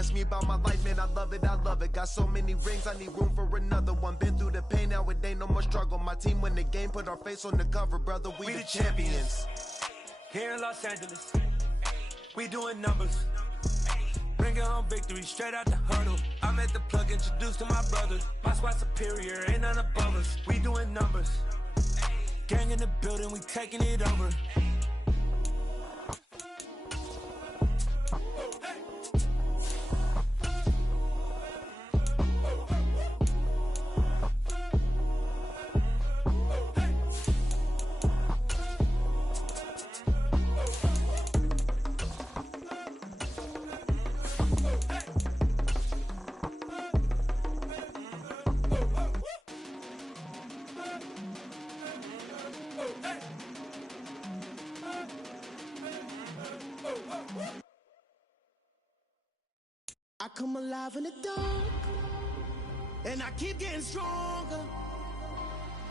ask me about my life, man, I love it, I love it. Got so many rings, I need room for another one. Been through the pain, now it ain't no more struggle. My team win the game, put our face on the cover, brother, we the champions. Here in Los Angeles, we doing numbers. Bringing home victory straight out the huddle. I'm at the plug, introduced to my brothers. My squad superior, ain't none above us. We doing numbers. Gang in the building, we taking it over. I come alive in the dark, and I keep getting stronger.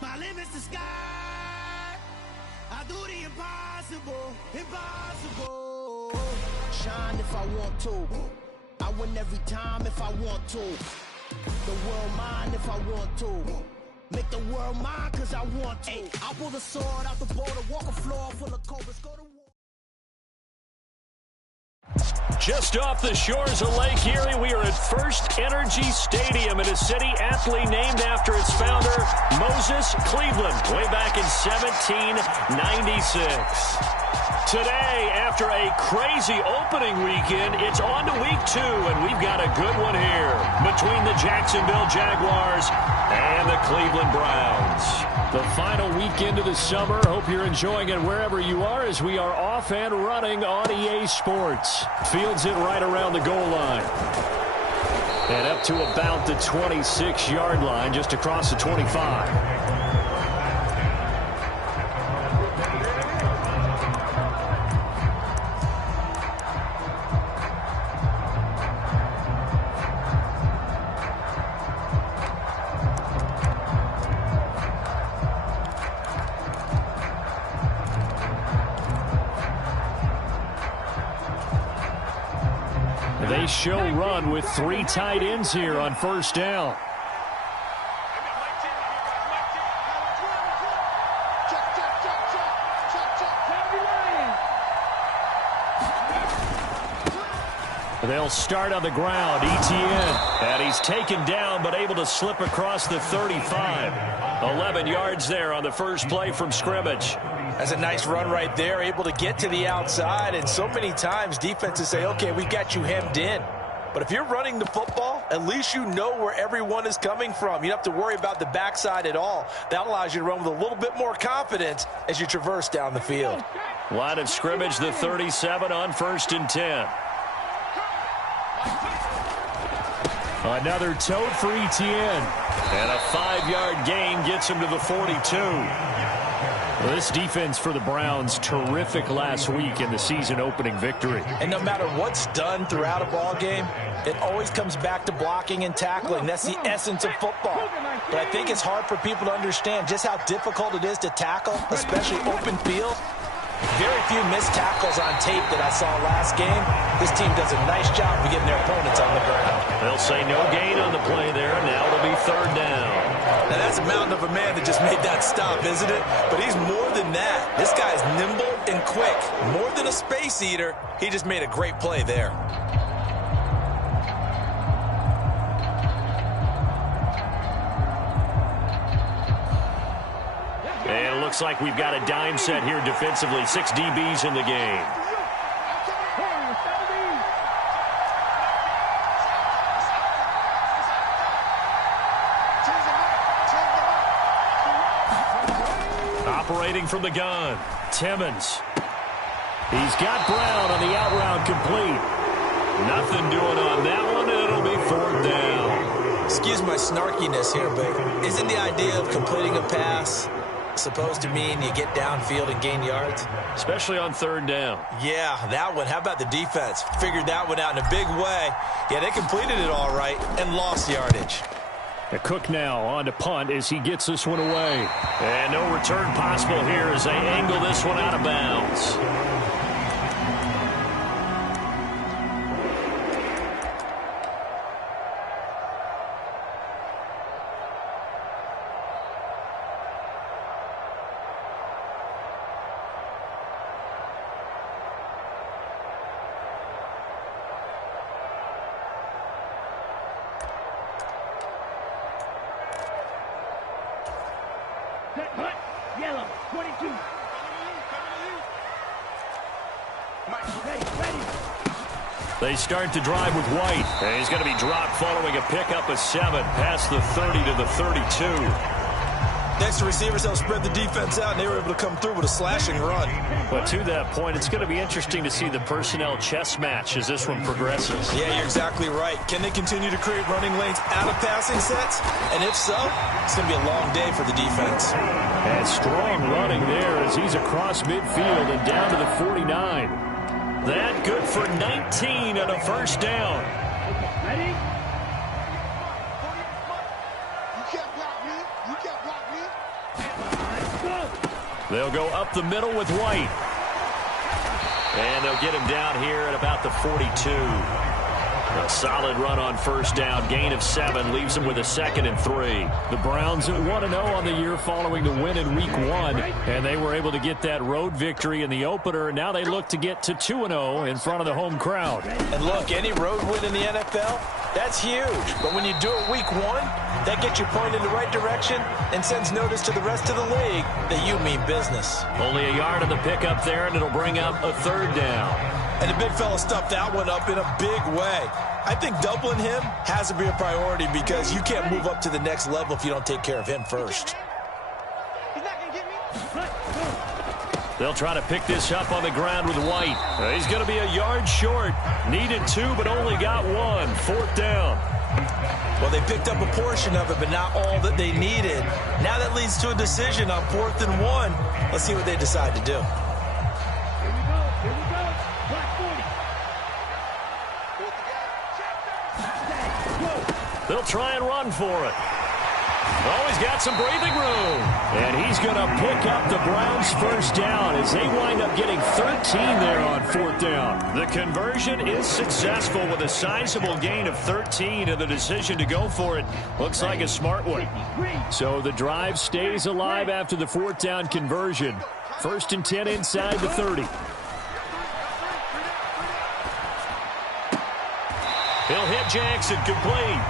My limit's the sky. I do the impossible, impossible. Shine if I want to. I win every time if I want to. The world mine if I want to. Make the world mine cause I want to. I pull the sword out the border, walk a floor full of cobras, go to war. Just off the shores of Lake Erie, we are at First Energy Stadium in a city aptly named after its founder, Moses Cleveland, way back in 1796. Today, after a crazy opening weekend, it's on to week 2, and we've got a good one here between the Jacksonville Jaguars and the Cleveland Browns. The final weekend of the summer. Hope you're enjoying it wherever you are as we are off and running on EA Sports. Fields it right around the goal line. And up to about the 26-yard line, just across the 25. They show run with 3 tight ends here on first down. They'll start on the ground. Etienne. And he's taken down but able to slip across the 35. 11 yards there on the first play from scrimmage. That's a nice run right there, able to get to the outside. And so many times defenses say, okay, we got you hemmed in. But if you're running the football, at least you know where everyone is coming from. You don't have to worry about the backside at all. That allows you to run with a little bit more confidence as you traverse down the field. Line of scrimmage, the 37 on 1st and 10. Another tote for Etienne. And a 5-yard gain gets him to the 42. Well, this defense for the Browns, terrific last week in the season-opening victory. And no matter what's done throughout a ball game, it always comes back to blocking and tackling. That's the essence of football. But I think it's hard for people to understand just how difficult it is to tackle, especially open field. Very few missed tackles on tape that I saw last game. This team does a nice job of getting their opponents on the ground. They'll say no gain on the play there. Now it'll be 3rd down. Now that's a mountain of a man that just made that stop, isn't it? But he's more than that. This guy's nimble and quick. More than a space eater, he just made a great play there. And it looks like we've got a dime set here defensively. 6 DBs in the game. Operating from the gun, Timmons. He's got Brown on the out route complete. Nothing doing on that one, and it'll be 4th down. Excuse my snarkiness here, but isn't the idea of completing a pass supposed to mean you get downfield and gain yards? Especially on 3rd down. Yeah, that one. How about the defense? Figured that one out in a big way. Yeah, they completed it all right and lost yardage. The Cook now on to punt as he gets this one away. And no return possible here as they angle this one out of bounds. Yellow, 22. They start to drive with White. And he's going to be dropped following a pickup of 7 past the 30 to the 32. Next, the receivers helped spread the defense out, and they were able to come through with a slashing run. But to that point, it's going to be interesting to see the personnel chess match as this one progresses. Yeah, you're exactly right. Can they continue to create running lanes out of passing sets? And if so, it's going to be a long day for the defense. And strong running there as he's across midfield and down to the 49. That good for 19 and a first down. Ready? They'll go up the middle with White. And they'll get him down here at about the 42. A solid run on first down. Gain of 7 leaves them with a 2nd and 3. The Browns at 1-0 on the year following the win in Week 1. And they were able to get that road victory in the opener. Now they look to get to 2-0 in front of the home crowd. And look, any road win in the NFL, that's huge. But when you do it Week 1, that gets you pointed in the right direction and sends notice to the rest of the league that you mean business. Only a yard on the pickup there, and it'll bring up a 3rd down. And the big fella stuffed that one up in a big way. I think doubling him has to be a priority because you can't move up to the next level if you don't take care of him first. They'll try to pick this up on the ground with White. He's going to be a yard short. Needed 2, but only got 1. 4th down. Well, they picked up a portion of it, but not all that they needed. Now that leads to a decision on 4th and 1. Let's see what they decide to do. Here we go. Black 40. They'll try and run for it. Oh, he's got some breathing room. And he's going to pick up the Browns' first down as they wind up getting 13 there on 4th down. The conversion is successful with a sizable gain of 13, and the decision to go for it looks like a smart one. So the drive stays alive after the 4th down conversion. 1st and 10 inside the 30. He'll hit Jackson complete.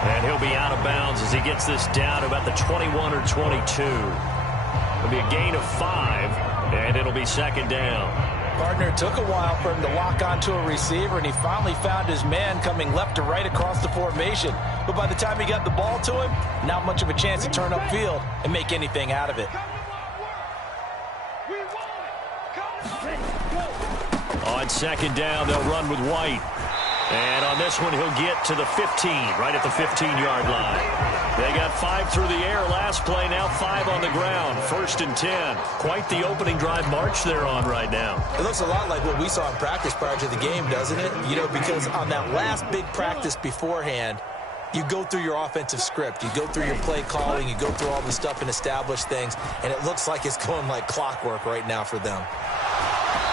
And he'll be out of bounds as he gets this down about the 21 or 22. It'll be a gain of 5, and it'll be 2nd down. Partner, it took a while for him to lock onto a receiver, and he finally found his man coming left to right across the formation. But by the time he got the ball to him, not much of a chance to turn upfield and make anything out of it. On 2nd down, they'll run with White. And on this one, he'll get to the 15, right at the 15-yard line. They got 5 through the air last play, now 5 on the ground. 1st and 10. Quite the opening drive march they're on right now. It looks a lot like what we saw in practice prior to the game, doesn't it? You know, because on that last big practice beforehand, you go through your offensive script. You go through your play calling. You go through all the stuff and establish things. And it looks like it's going like clockwork right now for them.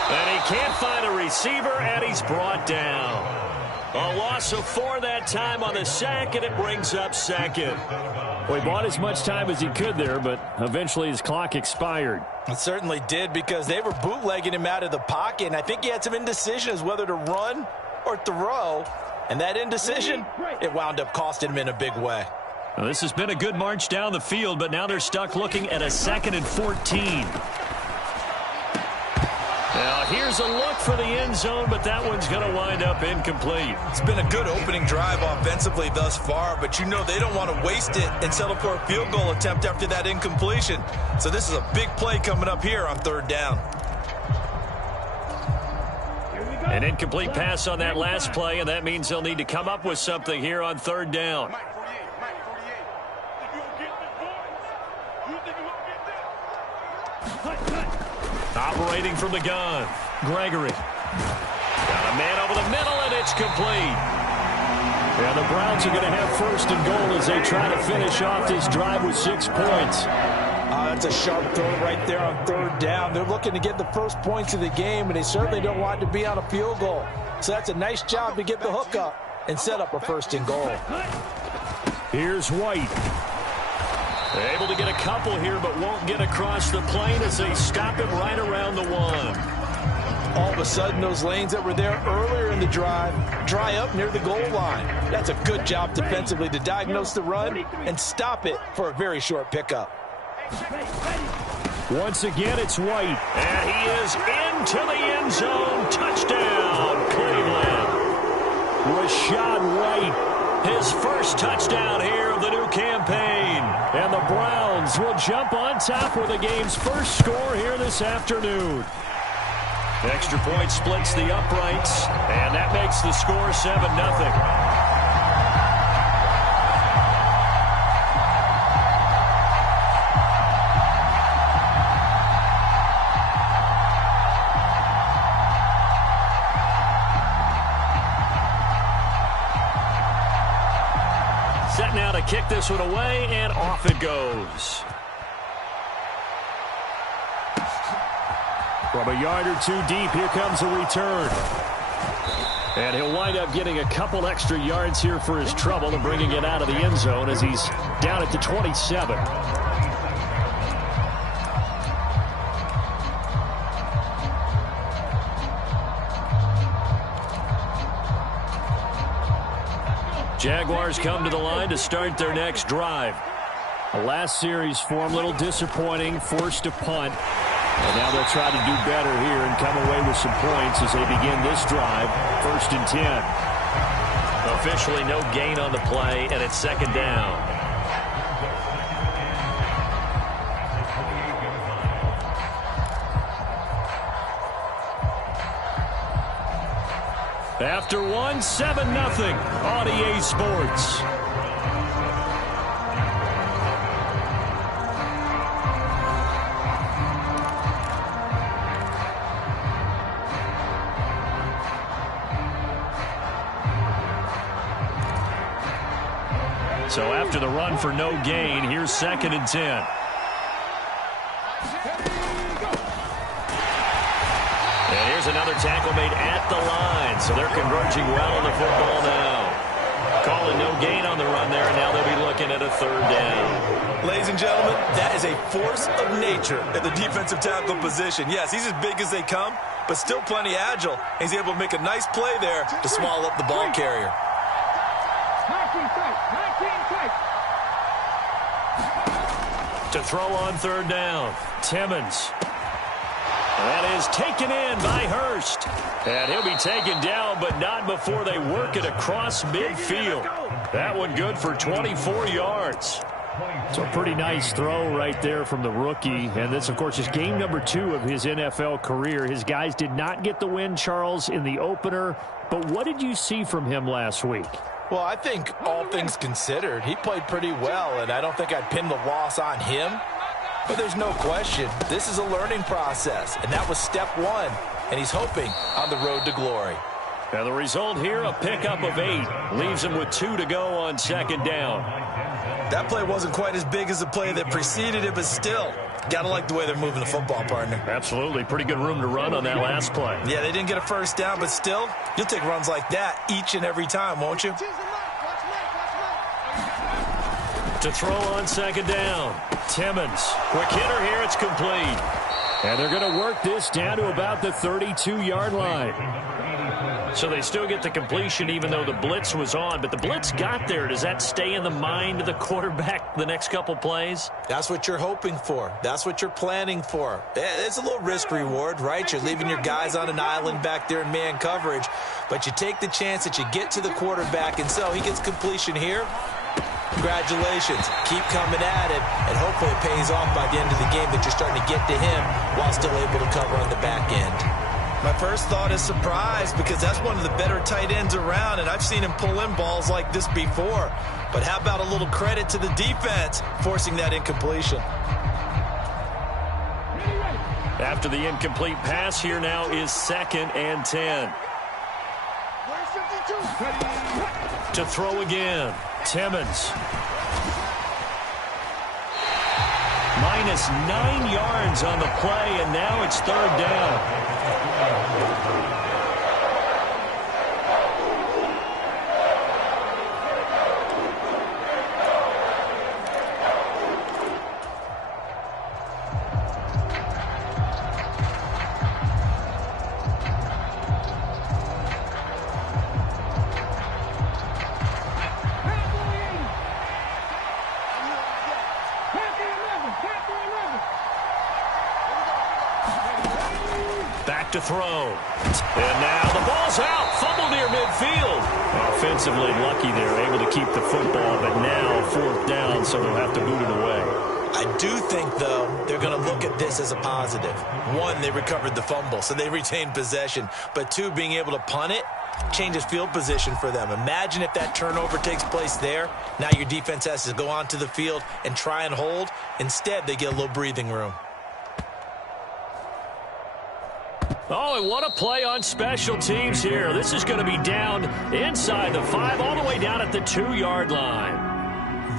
And he can't find a receiver, and he's brought down. A loss of 4 that time on the sack, and it brings up 2nd. Well, he bought as much time as he could there, but eventually his clock expired. It certainly did because they were bootlegging him out of the pocket, and I think he had some indecision as whether to run or throw. And that indecision, it wound up costing him in a big way. Well, this has been a good march down the field, but now they're stuck looking at a 2nd and 14. Now, here's a look for the end zone, but that one's going to wind up incomplete. It's been a good opening drive offensively thus far, but you know they don't want to waste it and settle for a field goal attempt after that incompletion. So this is a big play coming up here on 3rd down. An incomplete pass on that last play, and that means they'll need to come up with something here on 3rd down. Operating from the gun, Gregory. Got a man over the middle, and it's complete. And the Browns are going to have 1st and goal as they try to finish off this drive with 6 points. That's a sharp throw right there on 3rd down. They're looking to get the first points of the game, and they certainly don't want to be on a field goal. So that's a nice job to get the hook up and set up a 1st and goal. Here's White. Able to get a couple here, but won't get across the plane as they stop him right around the 1. All of a sudden, those lanes that were there earlier in the drive dry up near the goal line. That's a good job defensively to diagnose the run and stop it for a very short pickup. Once again, it's White. And he is into the end zone. Touchdown, Cleveland. Rachaad White, his first touchdown here of the new campaign. And the Browns will jump on top with the game's first score here this afternoon. Extra point splits the uprights, and that makes the score 7-0. Set now to kick this one away, and off it goes. From a yard or two deep, here comes a return. And he'll wind up getting a couple extra yards here for his trouble and bringing it out of the end zone as he's down at the 27. Jaguars come to the line to start their next drive. The last series for them, a little disappointing, forced a punt. And now they'll try to do better here and come away with some points as they begin this drive, 1st and 10. Officially no gain on the play, and it's 2nd down. After one, 7-0 on EA Sports. So after the run for no gain, here's 2nd and 10. And here's another tackle made at the line. So they're converging well on the football now. Calling no gain on the run there, and now they'll be looking at a 3rd down. Ladies and gentlemen, that is a force of nature at the defensive tackle position. Yes, he's as big as they come, but still plenty agile. He's able to make a nice play there to swallow up the ball carrier. To throw on 3rd down, Timmons. That is taken in by Hurst. And he'll be taken down, but not before they work it across midfield. That one good for 24 yards. So a pretty nice throw right there from the rookie. And this, of course, is game number 2 of his NFL career. His guys did not get the win, Charles, in the opener. But what did you see from him last week? Well, I think all things considered, he played pretty well, and I don't think I'd pin the loss on him. But there's no question, this is a learning process, and that was step 1, and he's hoping on the road to glory. And the result here, a pickup of 8. Leaves him with 2 to go on 2nd down. That play wasn't quite as big as the play that preceded it, but still, gotta like the way they're moving the football, partner. Absolutely. Pretty good room to run on that last play. Yeah, they didn't get a 1st down, but still, you'll take runs like that each and every time, won't you? To throw on 2nd down, Timmons. Quick hitter here, it's complete. And they're going to work this down to about the 32-yard line. So they still get the completion even though the blitz was on. But the blitz got there. Does that stay in the mind of the quarterback the next couple plays? That's what you're hoping for. That's what you're planning for. It's a little risk reward, right? You're leaving your guys on an island back there in man coverage. But you take the chance that you get to the quarterback. And so he gets completion here. Congratulations. Keep coming at it, and hopefully it pays off by the end of the game that you're starting to get to him while still able to cover on the back end. My first thought is surprise, because that's one of the better tight ends around, and I've seen him pull in balls like this before. But how about a little credit to the defense forcing that incompletion? After the incomplete pass, here now is 2nd and 10. To throw again, Timmons. Minus 9 yards on the play, and now it's 3rd down. to throw. And now the ball's out. Fumble near midfield. Offensively lucky they're able to keep the football, but now 4th down, so they'll have to boot it away. I do think, though, they're going to look at this as a positive. 1, they recovered the fumble, so they retained possession. But 2, being able to punt it changes field position for them. Imagine if that turnover takes place there. Now your defense has to go onto the field and try and hold. Instead, they get a little breathing room. Oh, and what a play on special teams here. This is going to be down inside the 5, all the way down at the 2-yard line.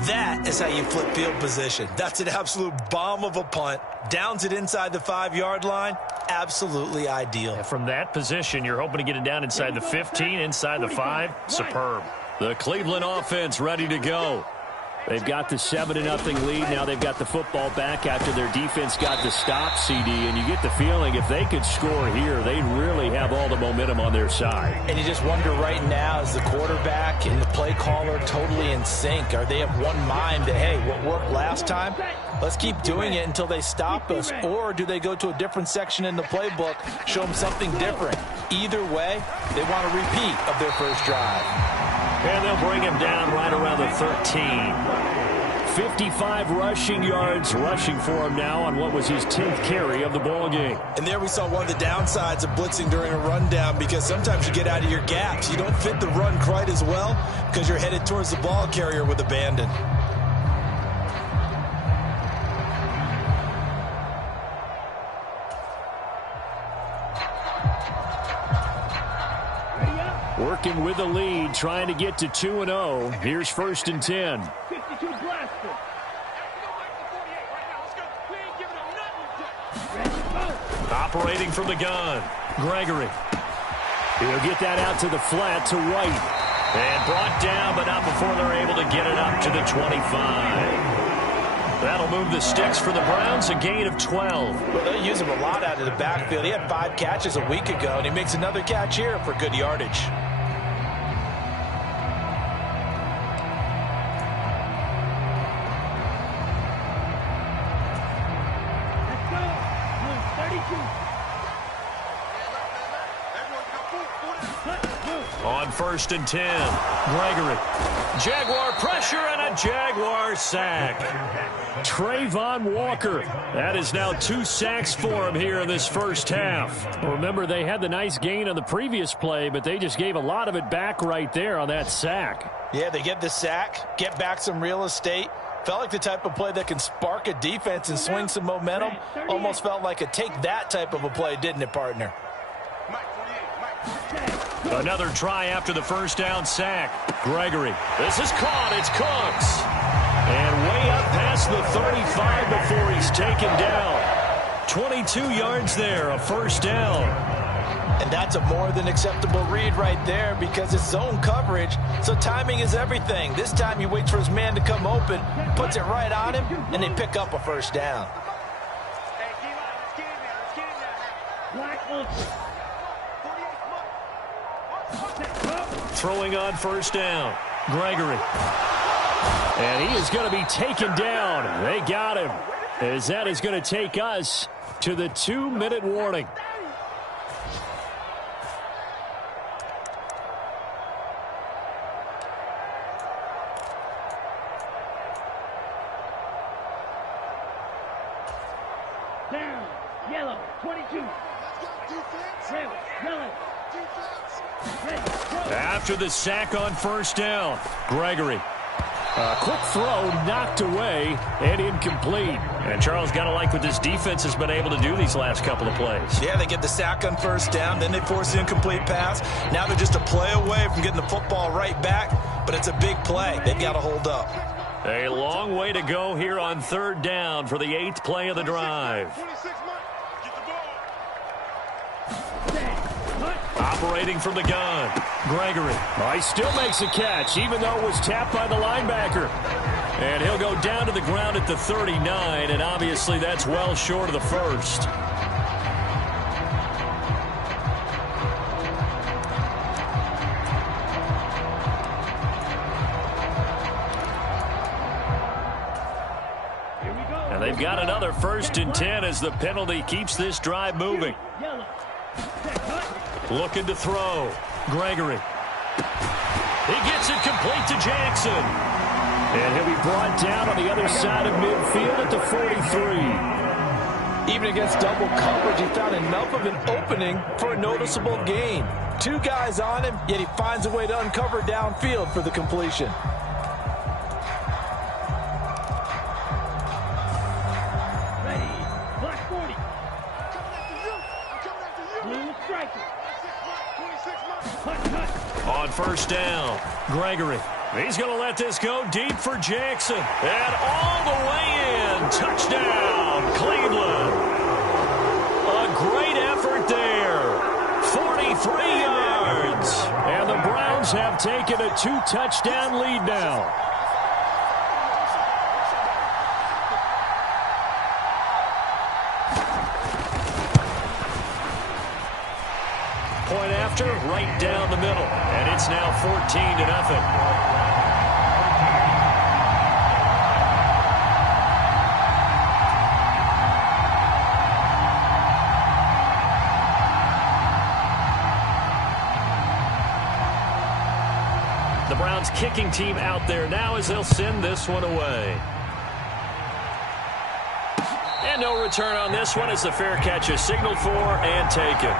That is how you flip field position. That's an absolute bomb of a punt. Downs it inside the 5-yard line. Absolutely ideal. And from that position, you're hoping to get it down inside the 15, inside the 5. Superb. The Cleveland offense ready to go. They've got the 7-0 lead. Now they've got the football back after their defense got the stop, CD. And you get the feeling if they could score here, they'd really have all the momentum on their side. And you just wonder right now, is the quarterback and the play caller totally in sync? Are they of one mind that, hey, what worked last time, let's keep doing it until they stop us? Or do they go to a different section in the playbook, show them something different? Either way, they want a repeat of their first drive. And they'll bring him down right around the 13. 55 rushing yards rushing for him now on what was his 10th carry of the ball game. And there we saw one of the downsides of blitzing during a rundown, because sometimes you get out of your gaps. You don't fit the run quite as well because you're headed towards the ball carrier with abandon. Working with the lead, trying to get to 2-0. Here's 1st and 10. 52 blaster. Operating from the gun. Gregory. He'll get that out to the flat to White. And brought down, but not before they're able to get it up to the 25. That'll move the sticks for the Browns, a gain of 12. Well, they use him a lot out of the backfield. He had 5 catches a week ago, and he makes another catch here for good yardage. On 1st and 10, Gregory. Jaguar pressure and a Jaguar sack. Trayvon Walker. That is now 2 sacks for him here in this first half. Remember, they had the nice gain on the previous play, but they just gave a lot of it back right there on that sack. Yeah, they get the sack, get back some real estate. Felt like the type of play that can spark a defense and swing some momentum. Almost felt like a take that type of a play, didn't it, partner? Another try after the first down sack. Gregory. This is caught. It's Cooks. And way up past the 35 before he's taken down. 22 yards there, a first down. And that's a more than acceptable read right there, because it's zone coverage, so timing is everything. This time he waits for his man to come open, puts it right on him, and they pick up a first down. Throwing on first down. Gregory. And he is going to be taken down. They got him. As that is going to take us to the 2-minute warning. Down. Yellow. 22. Red. Yellow. After the sack on first down, Gregory. A quick throw knocked away and incomplete. And Charles, got to like what this defense has been able to do these last couple of plays. Yeah, they get the sack on first down, then they force the incomplete pass. Now they're just a play away from getting the football right back, but it's a big play. They've got to hold up. A long way to go here on 3rd down for the 8th play of the drive. Operating from the gun. Gregory. Oh, he still makes a catch, even though it was tapped by the linebacker. And he'll go down to the ground at the 39, and obviously that's well short of the first. And they've got another 1st and 10 as the penalty keeps this drive moving. Looking to throw. Gregory. He gets it complete to Jackson. And he'll be brought down on the other side of midfield at the 43. Even against double coverage, he found enough of an opening for a noticeable gain. 2 guys on him, yet he finds a way to uncover downfield for the completion. On first down, Gregory. He's going to let this go deep for Jackson. And all the way in. Touchdown, Cleveland. A great effort there. 43 yards. And the Browns have taken a 2-touchdown lead now. Point after, right down the middle. And it's now 14-0. The Browns kicking team out there now as they'll send this one away. And no return on this one as the fair catch is signaled for and taken.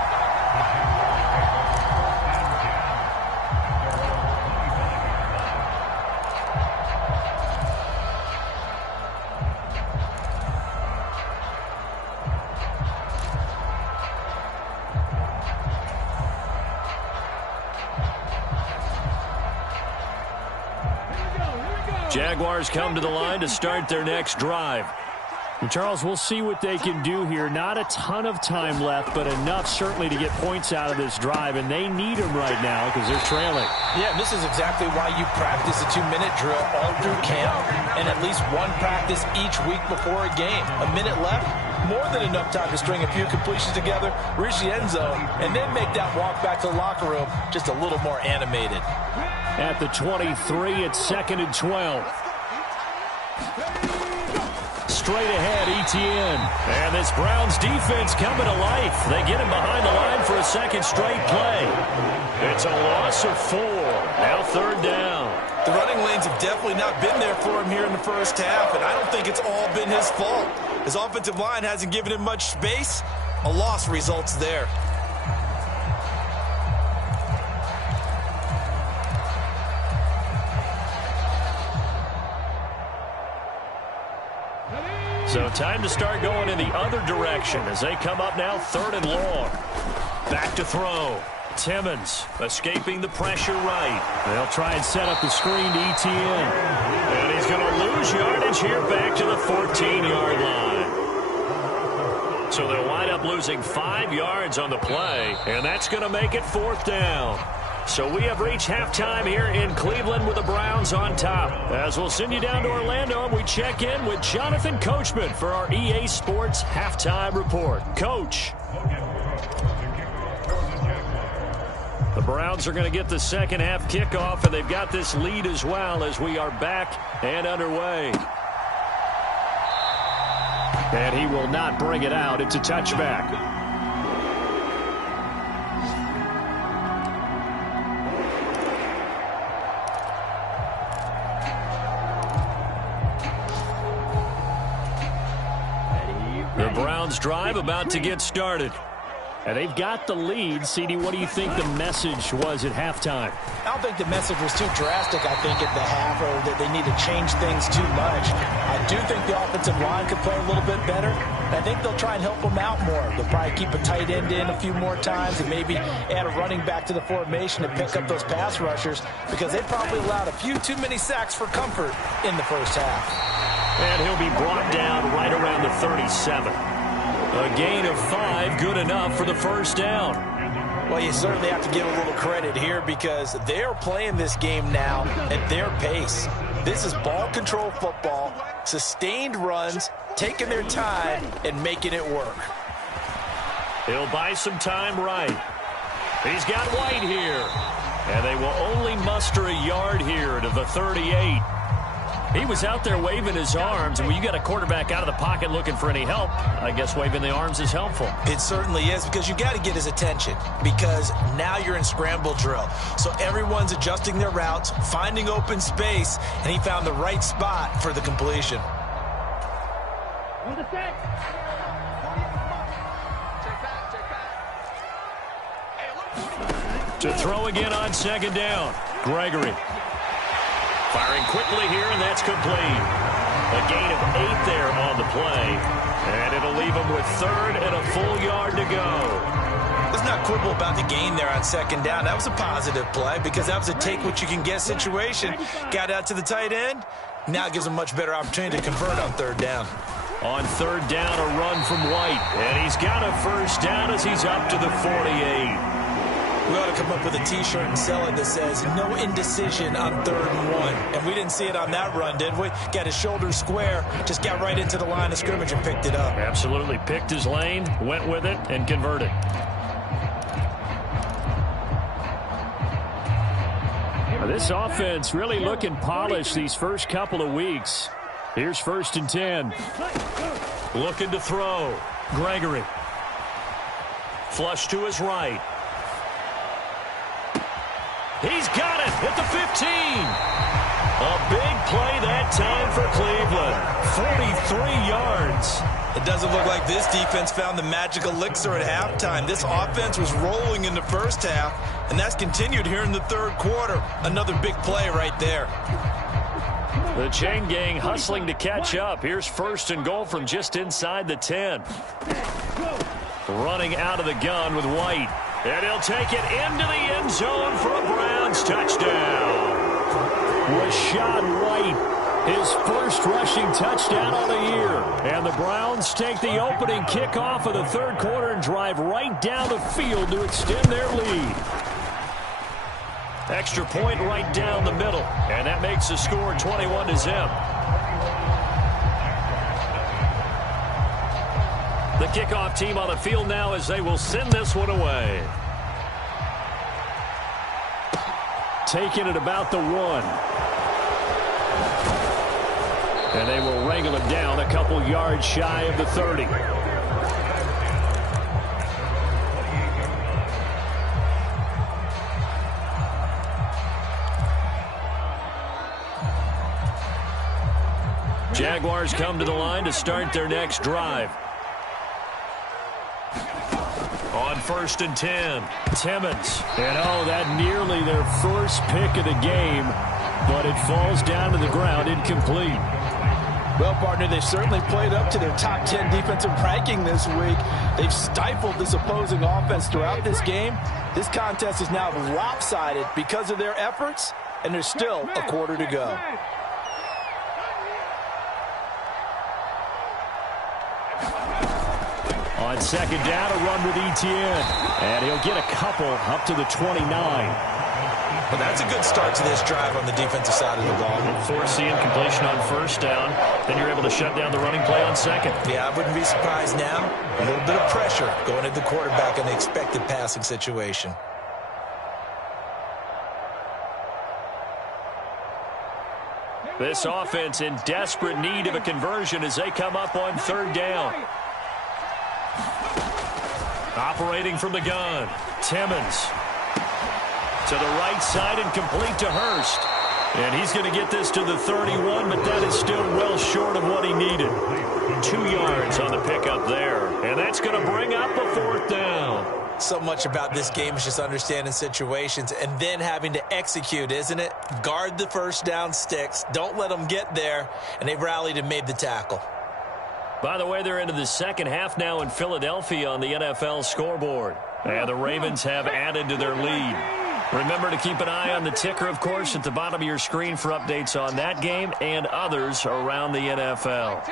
Jaguars come to the line to start their next drive. And Charles, we'll see what they can do here. Not a ton of time left, but enough certainly to get points out of this drive, and they need them right now because they're trailing. Yeah, and this is exactly why you practice a 2-minute drill all through camp and at least one practice each week before a game. A minute left, more than enough time to string a few completions together, reach the end zone, and then make that walk back to the locker room just a little more animated. At the 23, it's 2nd and 12. Straight ahead, Etienne. And this Browns defense coming to life. They get him behind the line for a second straight play. It's a loss of 4. Now 3rd down. The running lanes have definitely not been there for him here in the first half, and I don't think it's all been his fault. His offensive line hasn't given him much space. A loss results there. So time to start going in the other direction as they come up now 3rd and long. Back to throw. Timmons escaping the pressure right. They'll try and set up the screen to Etienne. And he's going to lose yardage here back to the 14-yard line. So they'll wind up losing 5 yards on the play, and that's going to make it 4th down. So we have reached halftime here in Cleveland with the Browns on top. As we'll send you down to Orlando, and we check in with Jonathan Coachman for our EA Sports Halftime Report. Coach. The Browns are going to get the second half kickoff, and they've got this lead as well as we are back and underway. And he will not bring it out. It's a touchback. The Browns drive about to get started. And they've got the lead. CD, what do you think the message was at halftime? I don't think the message was too drastic, I think, at the half, or that they need to change things too much. I do think the offensive line could play a little bit better. I think they'll try and help them out more. They'll probably keep a tight end in a few more times and maybe add a running back to the formation to pick up those pass rushers, because they probably allowed a few too many sacks for comfort in the first half. And he'll be brought down right around the 37. A gain of 5, good enough for the first down. Well, you certainly have to give a little credit here because they are playing this game now at their pace. This is ball control football, sustained runs, taking their time and making it work. He'll buy some time right. He's got White here. And they will only muster a yard here to the 38. He was out there waving his arms, and when you got a quarterback out of the pocket looking for any help, I guess waving the arms is helpful. It certainly is, because you got to get his attention, because now you're in scramble drill. So everyone's adjusting their routes, finding open space, and he found the right spot for the completion. To throw again on second down. Gregory. Firing quickly here, and that's complete. A gain of 8 there on the play. And it'll leave him with 3rd and a full yard to go. Let's not quibble about the gain there on second down. That was a positive play because that was a take-what-you-can-get situation. Got out to the tight end. Now it gives him a much better opportunity to convert on 3rd down. On 3rd down, a run from White. And he's got a first down as he's up to the 48. We ought to come up with a T-shirt and sell it that says, no indecision on 3rd and 1. And we didn't see it on that run, did we? Got his shoulder square, just got right into the line of scrimmage and picked it up. Absolutely. Picked his lane, went with it, and converted. This offense really looking polished these first couple of weeks. Here's 1st and 10. Looking to throw. Gregory. Flush to his right. He's got it at the 15. A big play that time for Cleveland. 43 yards. It doesn't look like this defense found the magical elixir at halftime. This offense was rolling in the first half, and that's continued here in the 3rd quarter. Another big play right there. The chain gang hustling to catch up. Here's 1st and goal from just inside the 10. Running out of the gun with White. And he'll take it into the end zone for a Browns touchdown. Rachaad White, his first rushing touchdown on the year. And the Browns take the opening kickoff of the 3rd quarter and drive right down the field to extend their lead. Extra point right down the middle. And that makes the score 21-0. The kickoff team on the field now as they will send this one away. Taking it about the 1. And they will wrangle it down a couple yards shy of the 30. Jaguars come to the line to start their next drive. On 1st and 10, Timmons. And that nearly their first pick of the game, but it falls down to the ground incomplete. Well, partner, they've certainly played up to their top 10 defensive ranking this week. They've stifled this opposing offense throughout this game. This contest is now lopsided because of their efforts, and there's still a quarter to go. On 2nd down, a run with Etienne. And he'll get a couple up to the 29. Well, that's a good start to this drive on the defensive side of the ball. Force the incompletion on 1st down. Then you're able to shut down the running play on 2nd. Yeah, I wouldn't be surprised now. A little bit of pressure going at the quarterback in the expected passing situation. This offense in desperate need of a conversion as they come up on 3rd down. Operating from the gun, Timmons. To the right side and complete to Hurst. And he's going to get this to the 31, but that is still well short of what he needed. 2 yards on the pickup there. And that's going to bring up a 4th down. So much about this game is just understanding situations and then having to execute, isn't it? Guard the 1st down sticks. Don't let them get there. And they've rallied and made the tackle. By the way, they're into the 2nd half now in Philadelphia on the NFL scoreboard. And the Ravens have added to their lead. Remember to keep an eye on the ticker, of course, at the bottom of your screen for updates on that game and others around the NFL.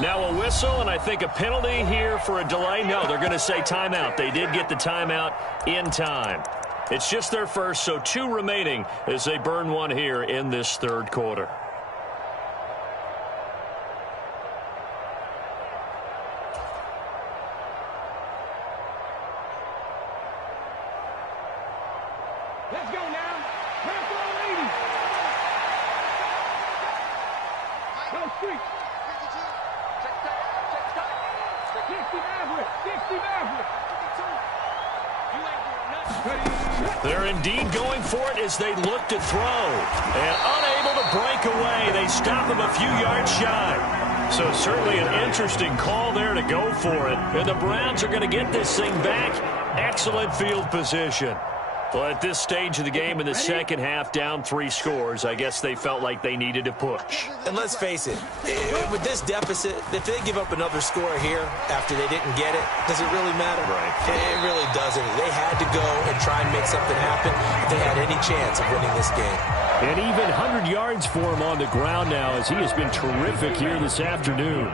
Now a whistle, and I think a penalty here for a delay. No, they're going to say timeout. They did get the timeout in time. It's just their first, so 2 remaining as they burn one here in this 3rd quarter. Let's go now. Let's go, ladies. Go street. 60 Maverick. 60 Maverick. They're indeed going for it as they look to throw. And unable to break away. They stop him a few yards shy. So certainly an interesting call there to go for it. And the Browns are going to get this thing back. Excellent field position. Well, at this stage of the game in the second half, down 3 scores, I guess they felt like they needed to push. And let's face it, with this deficit, if they give up another score here after they didn't get it, does it really matter? Right. It really doesn't. They had to go and try and make something happen if they had any chance of winning this game. And even 100 yards for him on the ground now as he has been terrific here this afternoon.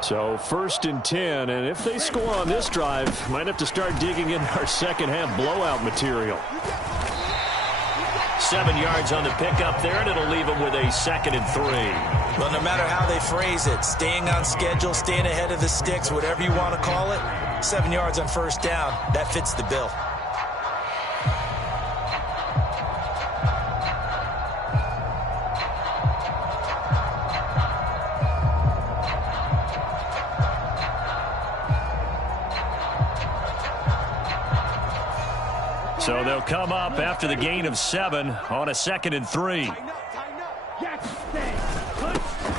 So 1st and 10, and if they score on this drive, might have to start digging in our second half blowout material. 7 yards on the pickup there, and it'll leave them with a 2nd and 3. Well, no matter how they phrase it, staying on schedule, staying ahead of the sticks, whatever you want to call it, 7 yards on 1st down, that fits the bill. So they'll come up after the gain of 7 on a 2nd and 3.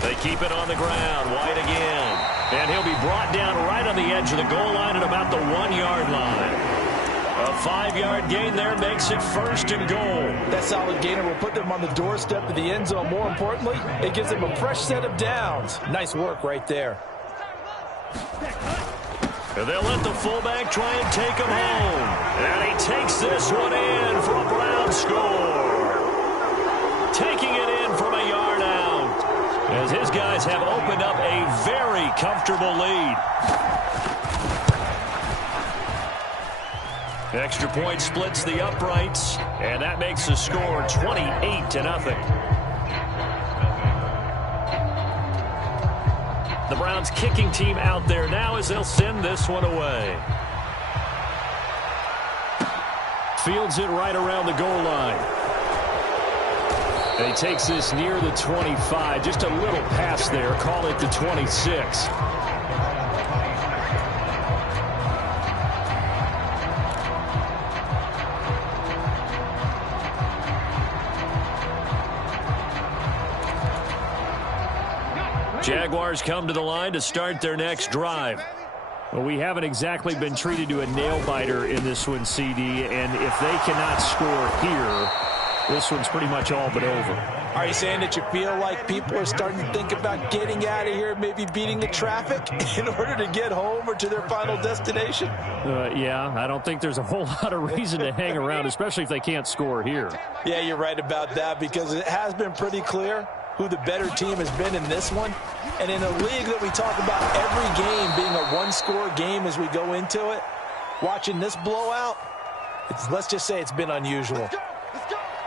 They keep it on the ground. White again. And he'll be brought down right on the edge of the goal line at about the 1-yard line. A 5-yard gain there makes it 1st and goal. That solid gainer will put them on the doorstep of the end zone. More importantly, it gives them a fresh set of downs. Nice work right there. And they'll let the fullback try and take him home. And he takes this one in for a Brown score. Taking it in from a yard out. As his guys have opened up a very comfortable lead. Extra point splits the uprights. And that makes the score 28-0. The Browns kicking team out there now as they'll send this one away. Fields it right around the goal line. And he takes this near the 25. Just a little pass there. Call it the 26. Jaguars come to the line to start their next drive. Well, we haven't exactly been treated to a nail-biter in this one, CD, and if they cannot score here, this one's pretty much all but over. Are you saying that you feel like people are starting to think about getting out of here, maybe beating the traffic in order to get home or to their final destination? Yeah, I don't think there's a whole lot of reason to hang around, especially if they can't score here. Yeah, you're right about that because it has been pretty clear who the better team has been in this one. And in a league that we talk about every game being a one-score game as we go into it, watching this blowout, let's just say it's been unusual.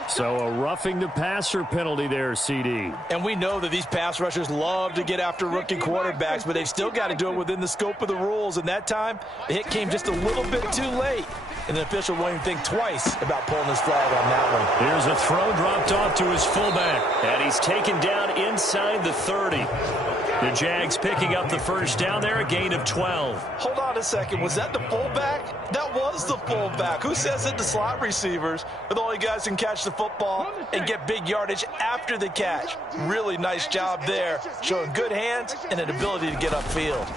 So a roughing the passer penalty there, CD. And we know that these pass rushers love to get after rookie quarterbacks, but they've still got to do it within the scope of the rules. And that time, the hit came just a little bit too late. And the official won't even think twice about pulling his flag on that one. Here's a throw dropped off to his fullback. And he's taken down inside the 30. The Jags picking up the 1st down there, a gain of 12. Hold on a second. Was that the fullback? That was the fullback. Who says it to slot receivers? But the only guys who can catch the football and get big yardage after the catch. Really nice job there, showing good hands and an ability to get upfield.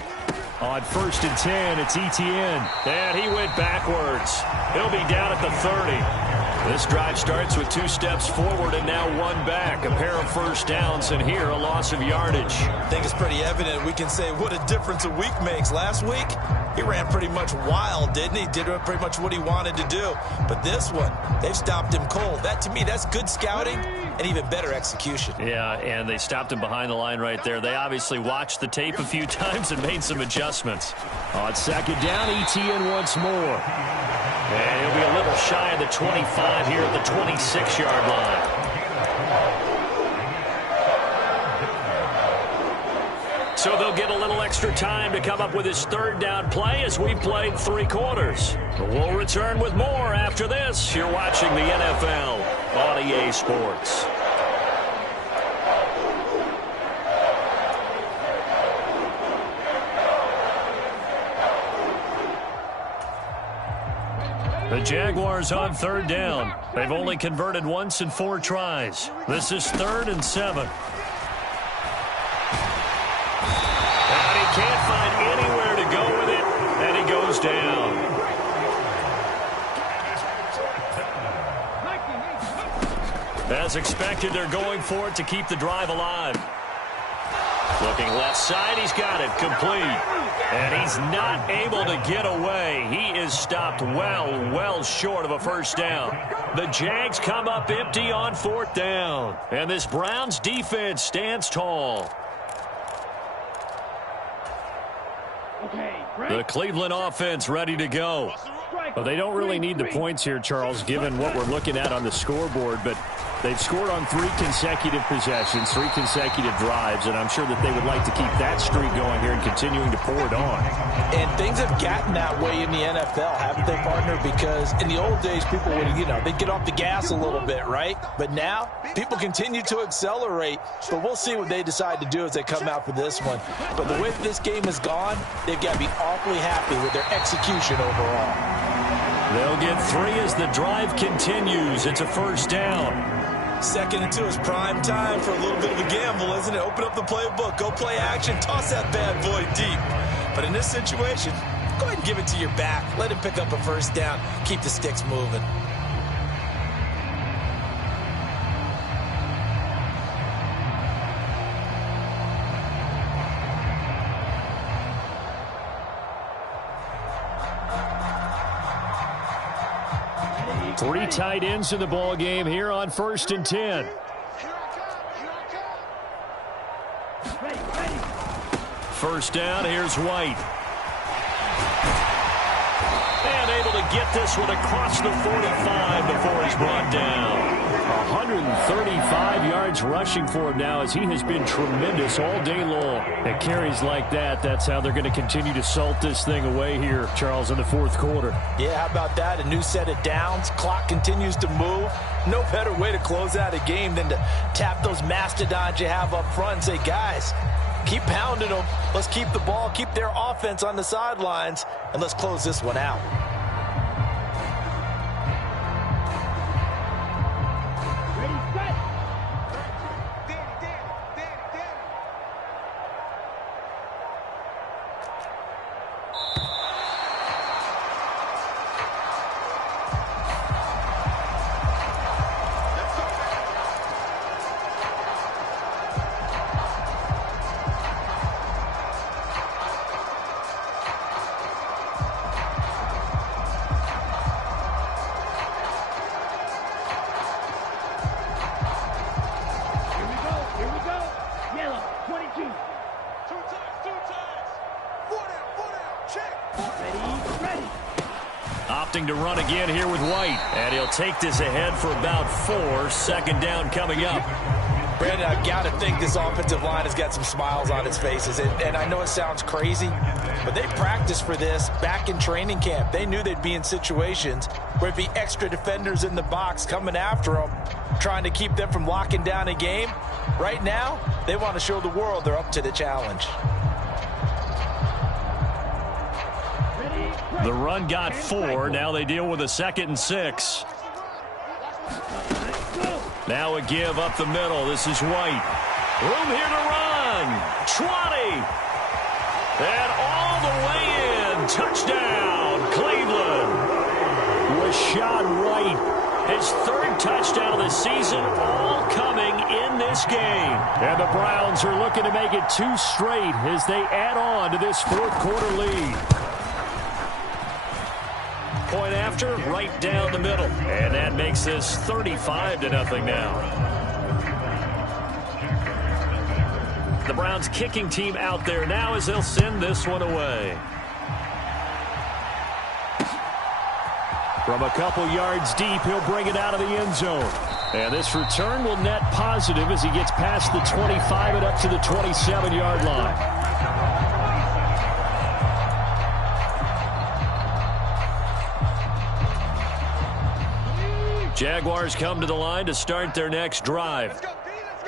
On 1st and 10, it's Etienne. And he went backwards. He'll be down at the 30. This drive starts with 2 steps forward and now 1 back. A pair of 1st downs, and here a loss of yardage. I think it's pretty evident. We can say what a difference a week makes. Last week, he ran pretty much wild, didn't he? Did pretty much what he wanted to do. But this one, they've stopped him cold. That, to me, that's good scouting and even better execution. Yeah, and they stopped him behind the line right there. They obviously watched the tape a few times and made some adjustments. On 2nd down, Etienne once more. And he'll be a little shy of the 25 here at the 26-yard line. So they'll get a little extra time to come up with his third down play as we played 3 quarters. We'll return with more after this. You're watching the NFL on EA Sports. The Jaguars on third down. They've only converted once in 4 tries. This is 3rd and 7. And he can't find anywhere to go with it, and he goes down. As expected, they're going for it to keep the drive alive. Looking left side, he's got it complete. And he's not able to get away. He is stopped well short of a first down. The Jags come up empty on 4th down. And this Browns defense stands tall. The Cleveland offense ready to go. Well, they don't really need the points here, Charles, given what we're looking at on the scoreboard, but they've scored on 3 consecutive possessions, 3 consecutive drives, and I'm sure that they would like to keep that streak going here and continuing to pour it on. And things have gotten that way in the NFL, haven't they, partner? Because in the old days, people would, they'd get off the gas a little bit, right? But now, people continue to accelerate, but we'll see what they decide to do as they come out for this one. But the way that this game has gone, they've got to be awfully happy with their execution overall. They'll get 3 as the drive continues. It's a first down. 2nd and 2 is prime time for a little bit of a gamble, isn't it? Open up the playbook, go play action, toss that bad boy deep. But in this situation, go ahead and give it to your back. Let him pick up a first down. Keep the sticks moving. Three tight ends in the ball game here on 1st and 10. First down, here's White. And able to get this one across the 45 before he's brought down. 135 yards rushing for him now as he has been tremendous all day long. At carries like that, that's how they're going to continue to salt this thing away here, Charles, in the 4th quarter. Yeah, how about that? A new set of downs. Clock continues to move. No better way to close out a game than to tap those mastodons you have up front and say, guys, keep pounding them. Let's keep the ball, keep their offense on the sidelines, and let's close this one out. Opting to run again here with White. And he'll take this ahead for about 4. 2nd down coming up. Brandon, I've got to think this offensive line has got some smiles on its faces. And I know it sounds crazy, but they practiced for this back in training camp. They knew they'd be in situations where it'd be extra defenders in the box coming after them, trying to keep them from locking down a game. Right now, they want to show the world they're up to the challenge. The run got 4. Now they deal with a 2nd and 6. Now a give up the middle. This is White. Room here to run. 20. And all the way in. Touchdown, Cleveland. Rashad White. His 3rd touchdown of the season, all coming in this game. And the Browns are looking to make it 2 straight as they add on to this 4th quarter lead. Point after, right down the middle. And that makes this 35-0 now. The Browns kicking team out there now as they'll send this one away. From a couple yards deep, he'll bring it out of the end zone. And this return will net positive as he gets past the 25 and up to the 27-yard line. Jaguars come to the line to start their next drive.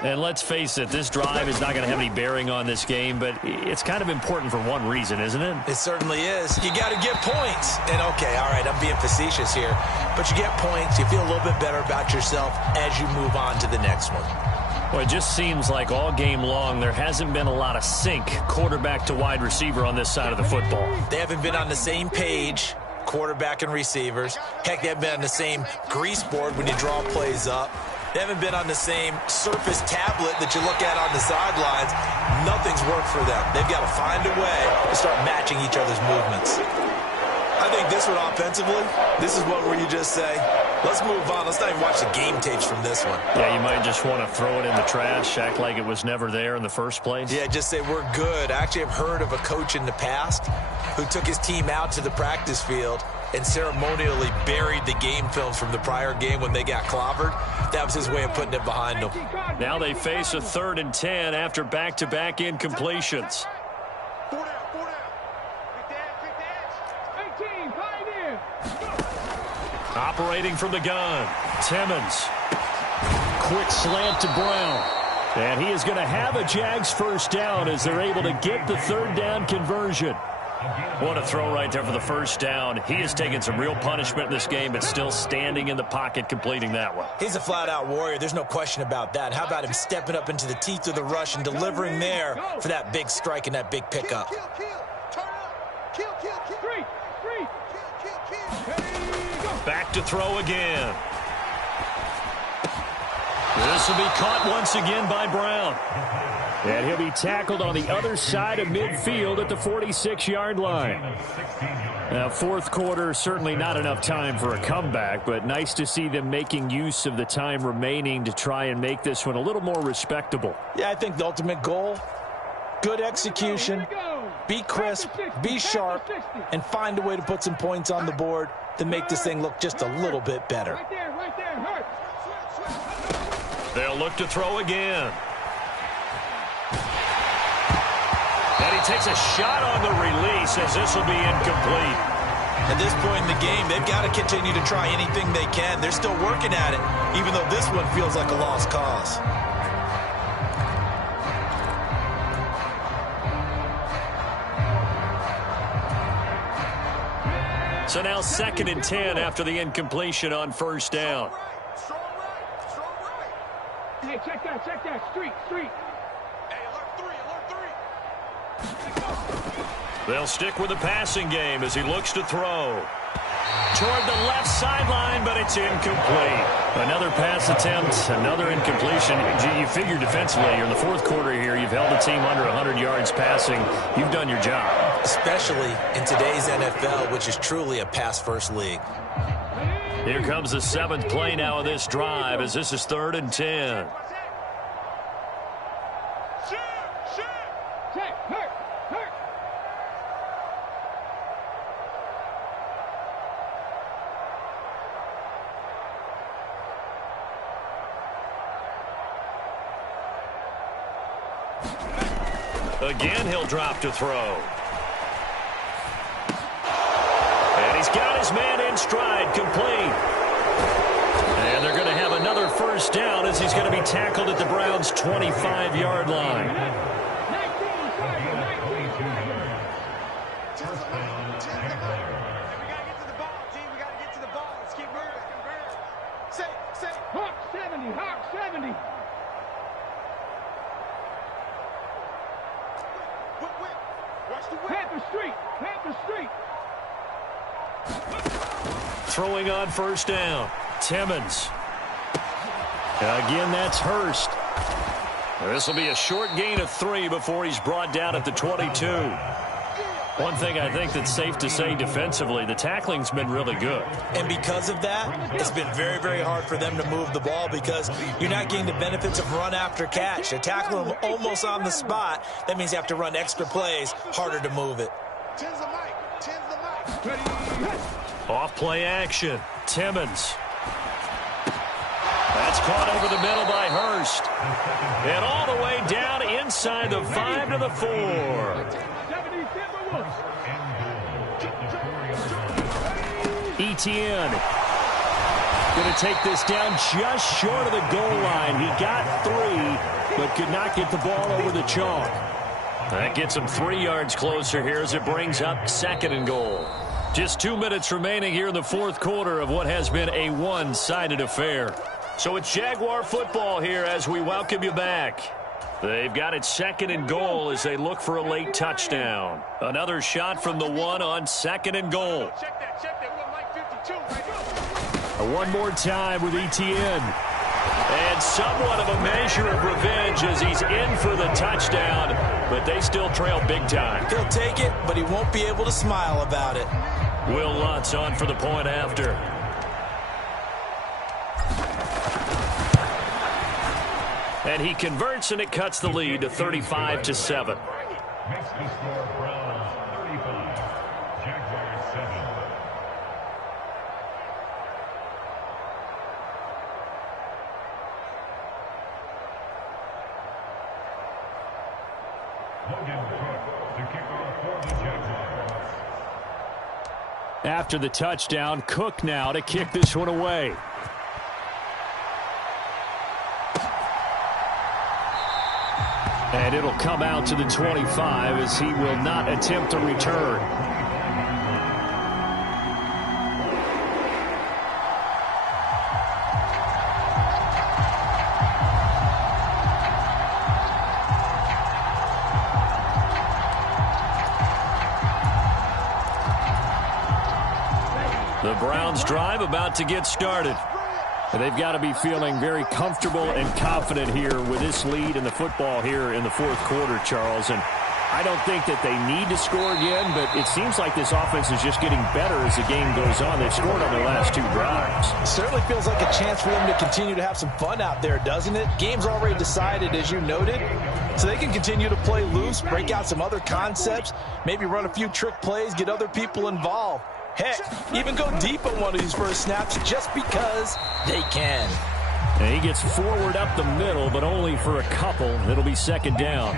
And let's face it, this drive is not going to have any bearing on this game, but it's kind of important for one reason, isn't it? It certainly is. You got to get points. And, okay, all right, I'm being facetious here. But you get points, you feel a little bit better about yourself as you move on to the next one. Well, it just seems like all game long there hasn't been a lot of sync quarterback to wide receiver on this side of the football. They haven't been on the same page, quarterback and receivers. Heck, they haven't been on the same grease board when you draw plays up. They haven't been on the same Surface tablet that you look at on the sidelines. Nothing's worked for them. They've got to find a way to start matching each other's movements. I think this one offensively, this is one where you just say, let's move on. Let's not even watch the game tapes from this one. Yeah, you might just want to throw it in the trash, act like it was never there in the first place. Yeah, just say we're good. I actually have heard of a coach in the past who took his team out to the practice field and ceremonially buried the game film from the prior game when they got clobbered. That was his way of putting it behind them. Now they face a 3rd and 10 after back-to-back incompletions. 18, tight end. Operating from the gun, Timmons. Quick slant to Brown. And he is going to have a Jags first down as they're able to get the 3rd down conversion. What a throw right there for the first down. He has taken some real punishment in this game, but still standing in the pocket completing that one. He's a flat-out warrior. There's no question about that. How about him stepping up into the teeth of the rush and delivering there for that big strike and that big pickup? Back to throw again. This will be caught once again by Brown. And he'll be tackled on the other side of midfield at the 46-yard line. Now, fourth quarter, certainly not enough time for a comeback, but nice to see them making use of the time remaining to try and make this one a little more respectable. Yeah, I think the ultimate goal, good execution, be crisp, be sharp, and find a way to put some points on the board to make this thing look just a little bit better. Right there, hurt. They'll look to throw again. And he takes a shot on the release as this will be incomplete. At this point in the game, they've got to continue to try anything they can. They're still working at it, even though this one feels like a lost cause. So now 2nd and 10 after the incompletion on first down. Hey, check that. Street. They'll stick with the passing game as he looks to throw. Toward the left sideline, but it's incomplete. Another pass attempt, another incompletion. You figure defensively, you're in the fourth quarter here. You've held the team under 100 yards passing. You've done your job. Especially in today's NFL, which is truly a pass-first league. Here comes the 7th play now of this drive as this is 3rd and 10. Again, he'll drop to throw. And he's got his man in stride, complete. And they're going to have another first down as he's going to be tackled at the Browns' 25-yard line. 19, Hawk 70. Panther Street. Throwing on first down, Timmons. Again, that's Hurst. This will be a short gain of 3 before he's brought down at the 22. One thing I think that's safe to say defensively, the tackling's been really good. And because of that, it's been very, very hard for them to move the ball because you're not getting the benefits of run after catch. They're tackling them almost on the spot. That means you have to run extra plays, harder to move it. Off play action. Timmons. That's caught over the middle by Hurst. And all the way down inside the 5 to the 4. Etienne going to take this down just short of the goal line. He got 3, but could not get the ball over the chalk. That gets him 3 yards closer here as it brings up 2nd and goal. Just 2 minutes remaining here in the 4th quarter of what has been a one-sided affair. So it's Jaguar football here as we welcome you back. They've got it 2nd and goal as they look for a late touchdown. Another shot from the 1 on 2nd and goal. One more time with Etienne. And somewhat of a measure of revenge as he's in for the touchdown, but they still trail big time. He'll take it, but he won't be able to smile about it. Will Lutz on for the point after. And he converts, and it cuts the lead to 35-7. Makes the score Browns 35, Jaguars 7. Logan Cook to kick off for the Jaguars. After the touchdown, Cook now to kick this one away. And it'll come out to the 25 as he will not attempt a return. The Browns drive about to get started. And they've got to be feeling very comfortable and confident here with this lead in the football here in the 4th quarter, Charles. And I don't think that they need to score again, but it seems like this offense is just getting better as the game goes on. They've scored on their last 2 drives. Certainly feels like a chance for them to continue to have some fun out there, doesn't it? Game's already decided, as you noted, so they can continue to play loose, break out some other concepts, maybe run a few trick plays, get other people involved. Heck, even go deep on one of these first snaps just because they can. And he gets forward up the middle, but only for a couple. It'll be 2nd down.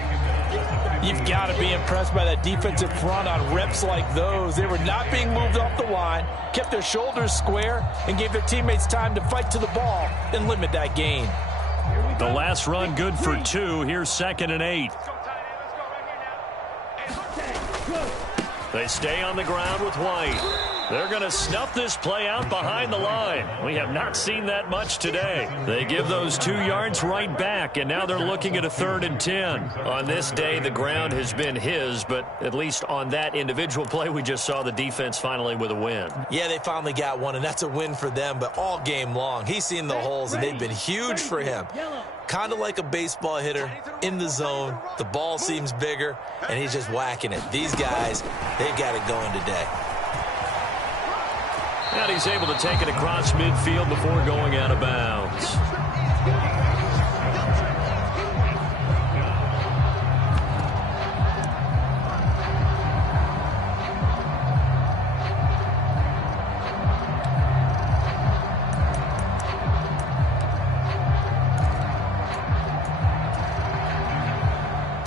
You've got to be impressed by that defensive front on reps like those. They were not being moved off the line, kept their shoulders square, and gave their teammates time to fight to the ball and limit that gain. The last run good for 2. Here's 2nd and 8. They stay on the ground with White. They're going to snuff this play out behind the line. We have not seen that much today. They give those 2 yards right back, and now they're looking at a 3rd and 10. On this day, the ground has been his, but at least on that individual play, we just saw the defense finally with a win. Yeah, they finally got one, and that's a win for them, but all game long, he's seen the holes, and they've been huge for him. Kind of like a baseball hitter in the zone. The ball seems bigger, and he's just whacking it. These guys, they've got it going today. And he's able to take it across midfield before going out of bounds.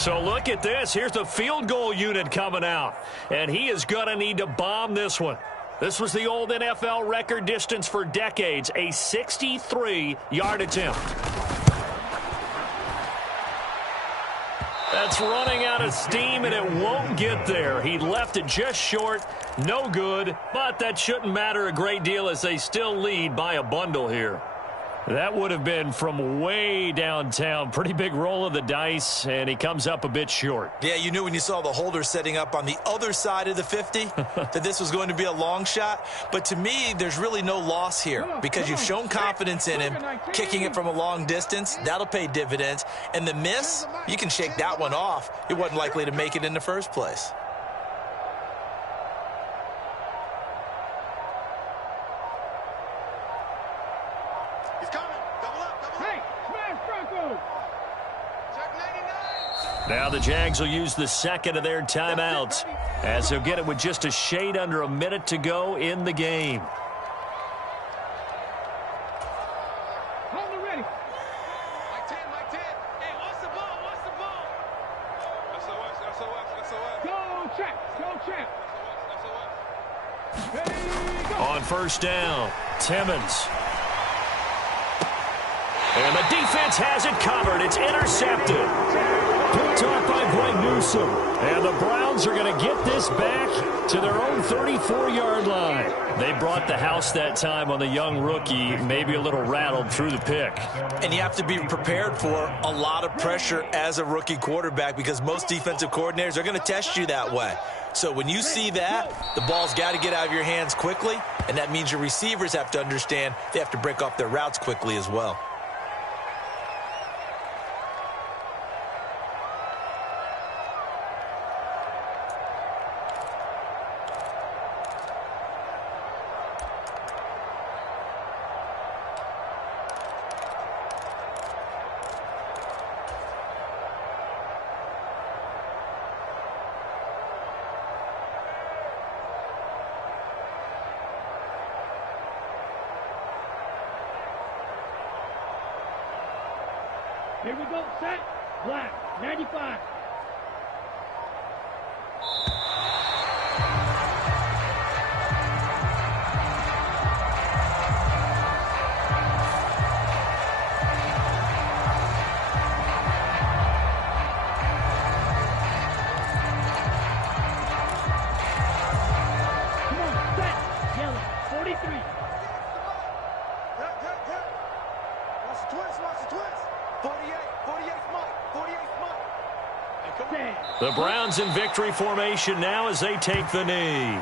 So look at this. Here's the field goal unit coming out. And he is going to need to bomb this one. This was the old NFL record distance for decades, a 63-yard attempt. That's running out of steam, and it won't get there. He left it just short, no good, but that shouldn't matter a great deal as they still lead by a bundle here. That would have been from way downtown. Pretty big roll of the dice, and he comes up a bit short. Yeah, you knew when you saw the holder setting up on the other side of the 50 that this was going to be a long shot. But to me, there's really no loss here because you've shown confidence in him. Kicking it from a long distance, that'll pay dividends. And the miss, you can shake that one off. It wasn't likely to make it in the first place. Now the Jags will use the second of their timeouts as they'll get it with just a shade under a minute to go in the game. first down. Timmons. And the defense has it covered. It's intercepted. Picked off by Greg Newsome. And the Browns are going to get this back to their own 34-yard line. They brought the house that time on the young rookie, maybe a little rattled through the pick. And you have to be prepared for a lot of pressure as a rookie quarterback because most defensive coordinators are going to test you that way. So when you see that, the ball's got to get out of your hands quickly, and that means your receivers have to understand they have to break off their routes quickly as well. Here we go, set, black, 95. Come on, set, yellow, 43. Watch the twins. 48 Mike, 48 Mike. The Browns in victory formation now as they take the knee.